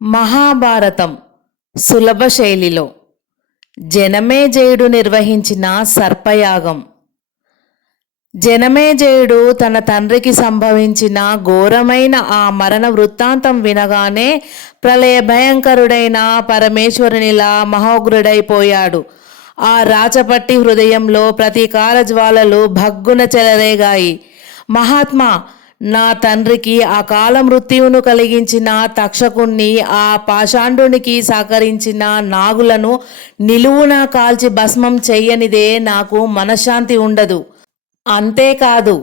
మహాభారతం సులభ శైలిలో జనమేజయుడు నిర్వహించిన సర్పయాగం. జనమేజయుడు తన తండ్రికి సంభవించిన ఘోరమైన ఆ మరణ వృత్తాంతం వినగానే ప్రళయ భయంకరుడైన పరమేశ్వరునిలా మహోగ్రుడైపోయాడు. ఆ రాచపట్టి హృదయంలో ప్రతీకార జ్వాలలు భగ్గున చెలరేగాయి. మహాత్మా, నా తండ్రికి అకాల మృత్యువును కలిగించిన తక్షకుణ్ణి, ఆ పాషాండునికి సహకరించిన నాగులను నిలువునా కాల్చి భస్మం చెయ్యనిదే నాకు మనశ్శాంతి ఉండదు. అంతేకాదు,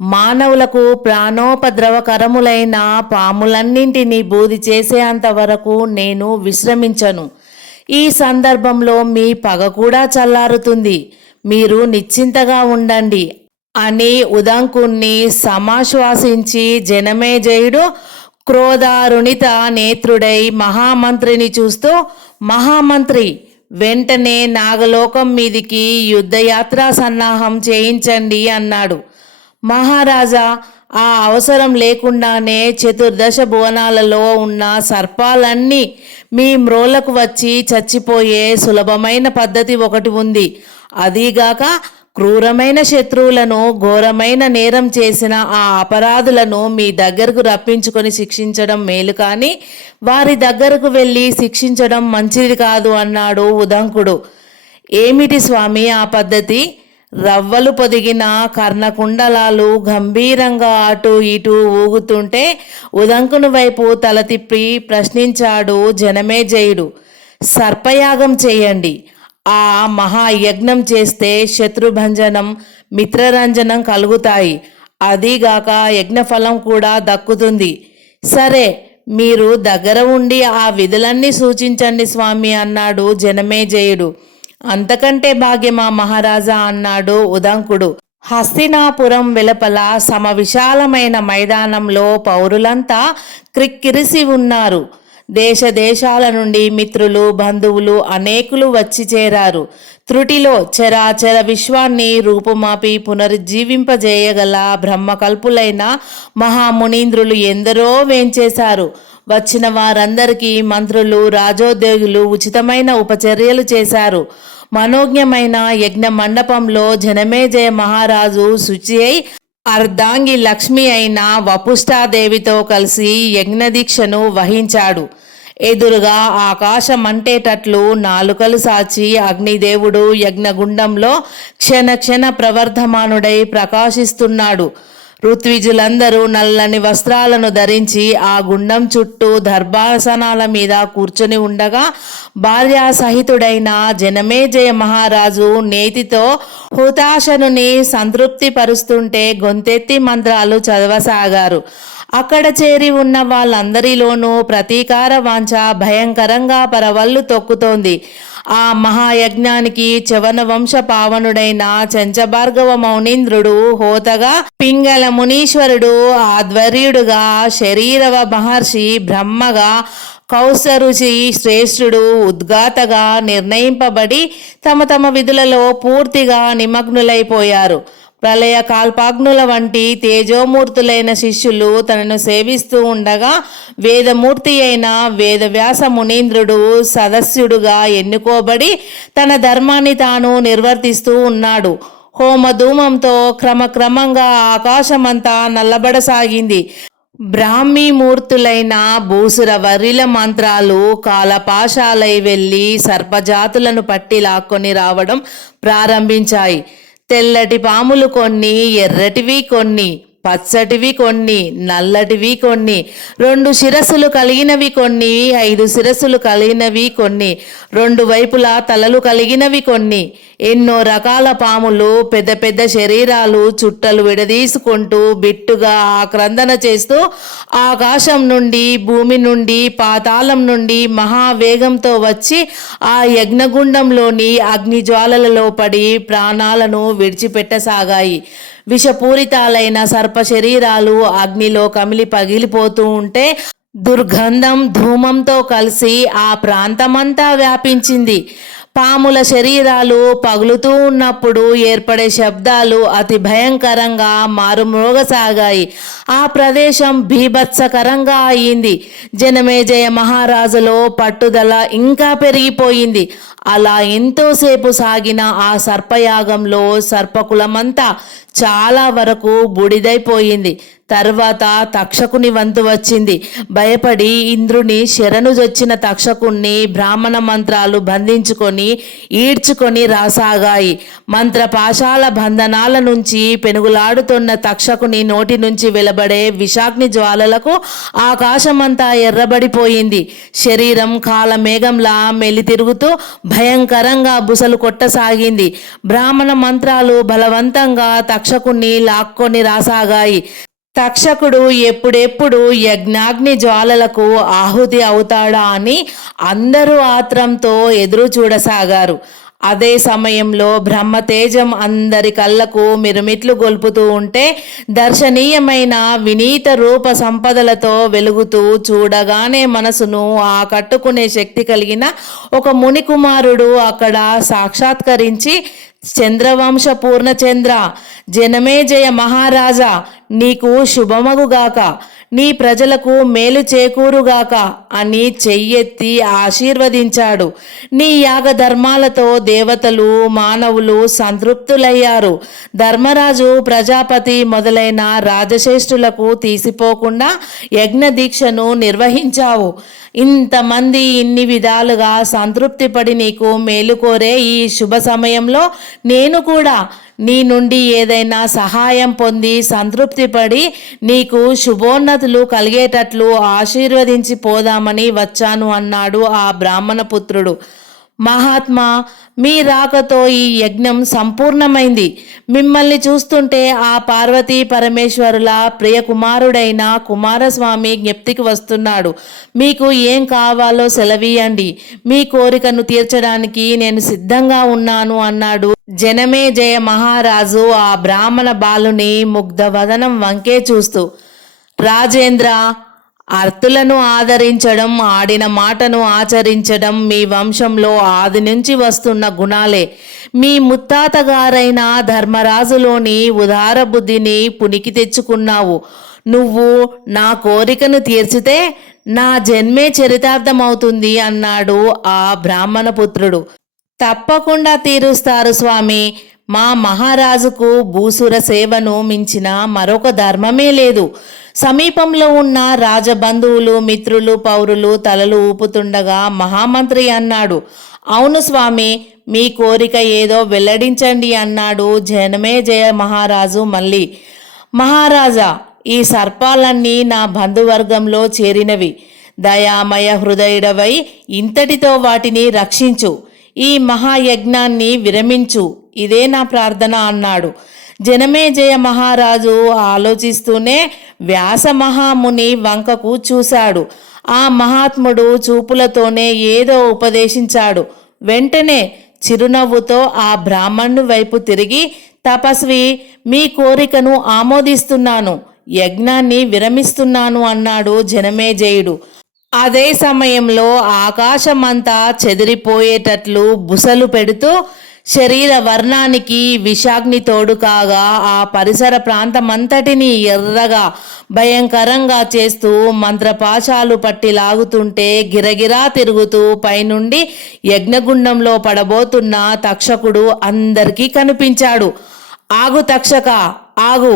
మానవులకు ప్రాణోపద్రవకరములైన పాములన్నింటినీ బూది చేసేంత వరకు నేను విశ్రమించను. ఈ సందర్భంలో మీ పగ కూడా చల్లారుతుంది. మీరు నిశ్చింతగా ఉండండి అని ఉదంకుణ్ణి సమాశ్వాసించి జనమేజయుడు క్రోధారుణిత నేత్రుడై మహామంత్రిని చూస్తూ, మహామంత్రి, వెంటనే నాగలోకం మీదికి యుద్ధయాత్రా సన్నాహం చేయించండి అన్నాడు. మహారాజా, ఆ అవసరం లేకుండానే చతుర్దశ భువనాలలో ఉన్న సర్పాలన్నీ మీ మ్రోలకు వచ్చి చచ్చిపోయే సులభమైన పద్ధతి ఒకటి ఉంది. అదీగాక క్రూరమైన శత్రువులను, ఘోరమైన నేరం చేసిన ఆ అపరాధులను మీ దగ్గరకు రప్పించుకొని శిక్షించడం మేలు, కానీ వారి దగ్గరకు వెళ్ళి శిక్షించడం మంచిది కాదు అన్నాడు ఉదంకుడు. ఏమిటి స్వామి ఆ పద్ధతి? రవ్వలు పొదిగిన కర్ణకుండలాలు గంభీరంగా అటు ఇటు ఊగుతుంటే ఉదంకుని వైపు తల తిప్పి ప్రశ్నించాడు జనమేజయుడు. సర్పయాగం చేయండి. ఆ మహాయజ్ఞం చేస్తే శత్రుభంజనం, మిత్రరంజనం కలుగుతాయి. అదీగాక యజ్ఞఫలం కూడా దక్కుతుంది. సరే, మీరు దగ్గర ఉండి ఆ విధులన్నీ సూచించండి స్వామి అన్నాడు జనమేజయుడు. అంతకంటే భాగ్యమా మహారాజా అన్నాడు ఉదంకుడు. హస్తినాపురం వెలుపల సమవిశాలమైన మైదానంలో పౌరులంతా క్రిక్కిరిసి ఉన్నారు. దేశ దేశాల నుండి మిత్రులు, బంధువులు అనేకులు వచ్చి చేరారు. త్రుటిలో చరాచర విశ్వాన్ని రూపుమాపి పునరుజ్జీవింపజేయగల బ్రహ్మకల్పులైన మహామునీంద్రులు ఎందరో వేంచేశారు. వచ్చిన వారందరికీ మంత్రులు, రాజోద్యోగులు ఉచితమైన ఉపచర్యలు చేశారు. మనోజ్ఞమైన యజ్ఞ మండపంలో జనమేజయ మహారాజు శుచి అయి అర్ధాంగి లక్ష్మి అయిన వపుష్ఠాదేవితో కలిసి యజ్ఞదీక్షను వహించాడు. ఎదురుగా ఆకాశమంటేటట్లు నాలుకలు సాచి అగ్నిదేవుడు యజ్ఞగుండంలో క్షణ క్షణ ప్రవర్ధమానుడై ప్రకాశిస్తున్నాడు. ఋత్విజులందరూ నల్లని వస్త్రాలను ధరించి ఆ గుండం చుట్టూ దర్భాసనాల మీద కూర్చొని ఉండగా భార్యాసహితుడైన జనమేజయ మహారాజు నేతితో హుతాశనుని సంతృప్తి పరుస్తుంటే గొంతెత్తి మంత్రాలు చదవసాగారు. అక్కడ చేరి ఉన్న వాళ్ళందరిలోనూ ప్రతీకార వాంఛ భయంకరంగా పరవళ్ళు తొక్కుతోంది. ఆ మహాయజ్ఞానికి చవన వంశ పావనుడైన చంచభార్గవ మౌనీంద్రుడు హోతగా, పింగళ మునీశ్వరుడు ఆధ్వర్యుడుగా, శరీరవ మహర్షి బ్రహ్మగా, కౌసరుచి శ్రేష్ఠుడు ఉద్గాతగా నిర్ణయింపబడి తమ తమ విధులలో పూర్తిగా నిమగ్నులైపోయారు. ప్రళయ కాల్పాగ్నుల వంటి తేజోమూర్తులైన శిష్యులు తనను సేవిస్తూ ఉండగా వేదమూర్తి అయిన వేదవ్యాస మునీంద్రుడు సదస్యుడుగా ఎన్నుకోబడి తన ధర్మాన్ని తాను నిర్వర్తిస్తూ ఉన్నాడు. హోమధూమంతో క్రమక్రమంగా ఆకాశమంతా నల్లబడసాగింది. బ్రాహ్మీమూర్తులైన భూసుర వర్రిల మంత్రాలు కాలపాశాలై వెళ్ళి సర్పజాతులను పట్టి లాక్కొని రావడం ప్రారంభించాయి. తెల్లటి పాములు కొన్ని, ఎర్రటివి కొన్ని, పచ్చటివి కొన్ని, నల్లటివి కొన్ని, 2 శిరస్సులు కలిగినవి కొన్ని, 5 శిరస్సులు కలిగినవి కొన్ని, 2 వైపులా తలలు కలిగినవి కొన్ని, ఎన్నో రకాల పాములు, పెద్ద పెద్ద శరీరాలు, చుట్టలు విడదీసుకుంటూ బిట్టుగా ఆక్రందన చేస్తూ ఆకాశం నుండి, భూమి నుండి, పాతాళం నుండి మహావేగంతో వచ్చి ఆ యజ్ఞగుండంలోని అగ్నిజ్వాలలలో పడి ప్రాణాలను విడిచిపెట్టసాగాయి. విషపూరితాలైన సర్ప శరీరాలు అగ్నిలో కమిలి పగిలిపోతూ ఉంటే దుర్గంధం ధూమంతో కలిసి ఆ ప్రాంతమంతా వ్యాపించింది. పాముల శరీరాలు పగులుతూ ఉన్నప్పుడు ఏర్పడే శబ్దాలు అతి భయంకరంగా మారుమ్రోగసాగాయి. ఆ ప్రదేశం బీభత్సకరంగా అయింది. జనమేజయ మహారాజులో పట్టుదల ఇంకా పెరిగిపోయింది. అలా ఎంతోసేపు సాగిన ఆ సర్పయాగంలో సర్పకులమంతా చాలా వరకు బూడిదైపోయింది. తర్వాత తక్షకుని వంతు వచ్చింది. భయపడి ఇంద్రుని శరణుజొచ్చిన తక్షకుణ్ణి బ్రాహ్మణ మంత్రాలు బంధించుకొని ఈడ్చుకొని రాసాగాయి. మంత్రపాశాల బంధనాల నుంచి పెనుగులాడుతున్న తక్షకుని నోటి నుంచి వెలువడే విషాగ్ని జ్వాలలకు ఆకాశమంతా ఎర్రబడిపోయింది. శరీరం కాలమేఘంలా మెలితిరుగుతూ భయంకరంగా బుసలు కొట్టసాగింది. బ్రాహ్మణ మంత్రాలు బలవంతంగా తక్షకుణ్ణి లాక్కొని రాసాగాయి. తక్షకుడు ఎప్పుడెప్పుడు యజ్ఞాగ్ని జ్వాలలకు ఆహుతి అవుతాడా అని అందరూ ఆత్రంతో ఎదురు చూడసాగారు. అదే సమయంలో బ్రహ్మతేజం అందరి కళ్ళకు మిరుమిట్లు గొల్పుతూ ఉంటే దర్శనీయమైన వినీత రూప సంపదలతో వెలుగుతూ చూడగానే మనసును ఆకట్టుకునే శక్తి కలిగిన ఒక మునికుమారుడు అక్కడ సాక్షాత్కరించి, చంద్రవంశ పూర్ణచంద్ర, జనమేజయ మహారాజా, నీకు శుభమగుగాక, నీ ప్రజలకు మేలు చేకూరుగాక అని చెయ్యెత్తి ఆశీర్వదించాడు. నీ యాగధర్మాలతో దేవతలు మానవులు సంతృప్తులయ్యారు. ధర్మరాజు ప్రజాపతి మొదలైన రాజశ్రేష్ఠులకు తీసిపోకుండా యజ్ఞ దీక్షను నిర్వహించావు. ఇంతమంది ఇన్ని విధాలుగా సంతృప్తి పడి నీకు మేలు కోరే ఈ శుభ సమయంలో నేను కూడా నీ నుండి ఏదైనా సహాయం పొంది సంతృప్తి పడి నీకు శుభోన్నతులు కలిగేటట్లు ఆశీర్వదించి పోదామని వచ్చాను అన్నాడు ఆ బ్రాహ్మణ పుత్రుడు. మహాత్మా, మీ రాకతో ఈ యజ్ఞం సంపూర్ణమైంది. మిమ్మల్ని చూస్తుంటే ఆ పార్వతీ పరమేశ్వరుల ప్రియకుమారుడైన కుమారస్వామి జ్ఞప్తికి వస్తున్నాడు. మీకు ఏం కావాలో సెలవీయండి, మీ కోరికను తీర్చడానికి నేను సిద్ధంగా ఉన్నాను అన్నాడు జనమేజయ మహారాజు ఆ బ్రాహ్మణ బాలుని ముగ్ధవదనం వంకే చూస్తూ. రాజేంద్ర, అర్తులను ఆదరించడం, ఆడిన మాటను ఆచరించడం మీ వంశంలో ఆది నుంచి వస్తున్న గుణాలే. మీ ముత్తాతగారైన ధర్మరాజులోని ఉదార బుద్ధిని పునికి తెచ్చుకున్నావు. నువ్వు నా కోరికను తీర్చితే నా జన్మే చరితార్థమవుతుంది అన్నాడు ఆ బ్రాహ్మణ పుత్రుడు. తప్పకుండా తీరుస్తారు స్వామి. మా మహారాజుకు భూసుర సేవను మించిన మరొక ధర్మమే లేదు. సమీపంలో ఉన్న రాజబంధువులు, మిత్రులు, పౌరులు తలలు ఊపుతుండగా మహామంత్రి అన్నాడు, అవును స్వామి, మీ కోరిక ఏదో వెల్లడించండి అన్నాడు జనమేజయ మహారాజు మళ్ళీ. మహారాజా, ఈ సర్పాలన్నీ నా బంధువర్గంలో చేరినవి. దయామయ హృదయుడవై ఇంతటితో వాటిని రక్షించు. ఈ మహాయజ్ఞాన్ని విరమించు. ఇదే నా ప్రార్థన అన్నాడు. జనమేజయ మహారాజు ఆలోచిస్తూనే వ్యాస మహాముని వంకకు చూశాడు. ఆ మహాత్ముడు చూపులతోనే ఏదో ఉపదేశించాడు. వెంటనే చిరునవ్వుతో ఆ బ్రాహ్మణుని వైపు తిరిగి, తపస్వి, మీ కోరికను ఆమోదిస్తున్నాను, యజ్ఞాన్ని విరమిస్తున్నాను అన్నాడు జనమేజయుడు. అదే సమయంలో ఆకాశమంతా చెదిరిపోయేటట్లు బుసలు పెడుతూ శరీర వర్ణానికి విషాగ్ని తోడు కాగా ఆ పరిసర ప్రాంతమంతటినీ ఎర్రగా భయంకరంగా చేస్తూ మంత్రపాశాలు పట్టి లాగుతుంటే గిరగిరా తిరుగుతూ పైనుండి యజ్ఞగుండంలో పడబోతున్న తక్షకుడు అందరికీ కనిపించాడు. ఆగు తక్షక, ఆగు!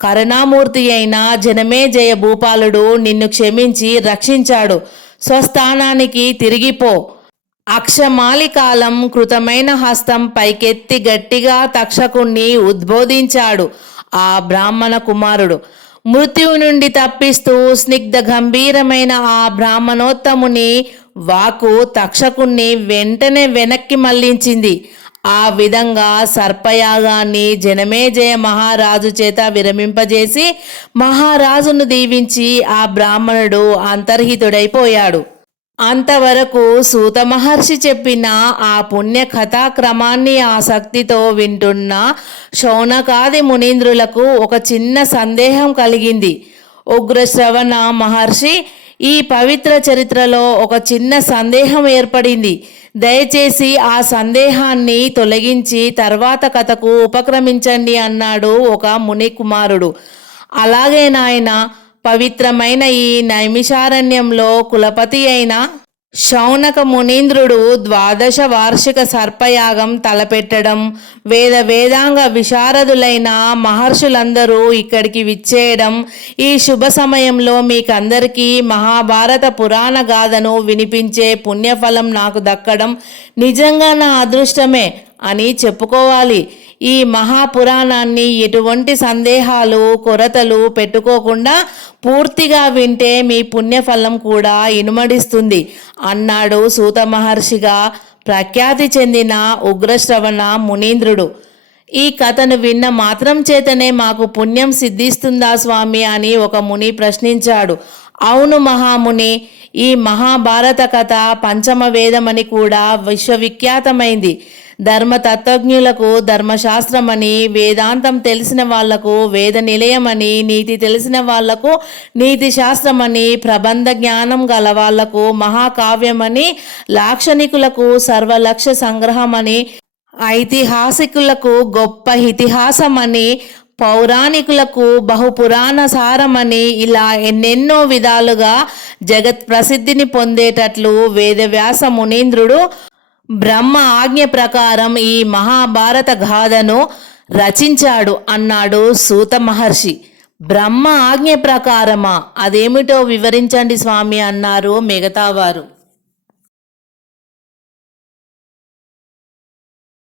కరుణామూర్తి అయిన జనమేజయ భూపాలుడు నిన్ను క్షమించి రక్షించాడు. స్వస్థానానికి తిరిగిపో. అక్షమాలికాలం కృతమైన హస్తం పైకెత్తి గట్టిగా తక్షకుణ్ణి ఉద్బోధించాడు ఆ బ్రాహ్మణ కుమారుడు. మృత్యువు నుండి తప్పిస్తూ స్నిగ్ధ గంభీరమైన ఆ బ్రాహ్మణోత్తముని వాకు తక్షకుణ్ణి వెంటనే వెనక్కి మళ్లించింది. ఆ విధంగా సర్పయాగాన్ని జనమేజయ మహారాజు చేత విరమింపజేసి మహారాజును దీవించి ఆ బ్రాహ్మణుడు అంతర్హితుడైపోయాడు. అంతవరకు సూత మహర్షి చెప్పిన ఆ పుణ్య కథాక్రమాన్ని ఆసక్తితో వింటున్న శౌనకాది మునీంద్రులకు ఒక చిన్న సందేహం కలిగింది. ఉగ్రశ్రవణ మహర్షి ఈ పవిత్ర చరిత్రలో ఒక చిన్న సందేహం ఏర్పడింది. దయచేసి ఆ సందేహాన్ని తొలగించి తర్వాత కథకు ఉపక్రమించండి అన్నాడు ఒక ముని కుమారుడు. అలాగే నాయన, పవిత్రమైన ఈ నైమిషారణ్యంలో కులపతి అయిన శౌనక మునీంద్రుడు 12 వార్షిక సర్పయాగం తలపెట్టడం, వేదాంగ విశారదులైన మహర్షులందరూ ఇక్కడికి విచ్చేయడం, ఈ శుభ సమయంలో మీకందరికీ మహాభారత పురాణ గాథను వినిపించే పుణ్యఫలం నాకు దక్కడం నిజంగా నా అదృష్టమే అని చెప్పుకోవాలి. ఈ మహాపురాణాన్ని ఎటువంటి సందేహాలు కొరతలు పెట్టుకోకుండా పూర్తిగా వింటే మీ పుణ్యఫలం కూడా ఇనుమడిస్తుంది అన్నాడు సూత మహర్షిగా ప్రఖ్యాతి చెందిన ఉగ్రశ్రవణ మునీంద్రుడు. ఈ కథను విన్న మాత్రం చేతనే మాకు పుణ్యం సిద్ధిస్తుందా స్వామి అని ఒక ముని ప్రశ్నించాడు. అవును మహాముని, ఈ మహాభారత కథ పంచమ వేదమని కూడా విశ్వవిఖ్యాతమైంది. ధర్మతత్వజ్ఞులకు ధర్మశాస్త్రమని, వేదాంతం తెలిసిన వాళ్లకు వేద నిలయమని, నీతి తెలిసిన వాళ్లకు నీతి శాస్త్రమని, ప్రబంధ జ్ఞానం గల వాళ్లకు మహాకావ్యమని, లాక్షణికులకు సర్వలక్ష్య సంగ్రహమని, ఐతిహాసికులకు గొప్ప ఇతిహాసమని, పౌరాణికులకు బహుపురాణ సారమని, ఇలా ఎన్నెన్నో విధాలుగా జగత్ ప్రసిద్ధిని పొందేటట్లు వేదవ్యాస మునీంద్రుడు బ్రహ్మ ఆజ్ఞ ప్రకారం ఈ మహాభారత గాథను రచించాడు అన్నాడు సూత మహర్షి. బ్రహ్మ ఆజ్ఞ ప్రకారమా? అదేమిటో వివరించండి స్వామి అన్నారు మిగతావారు.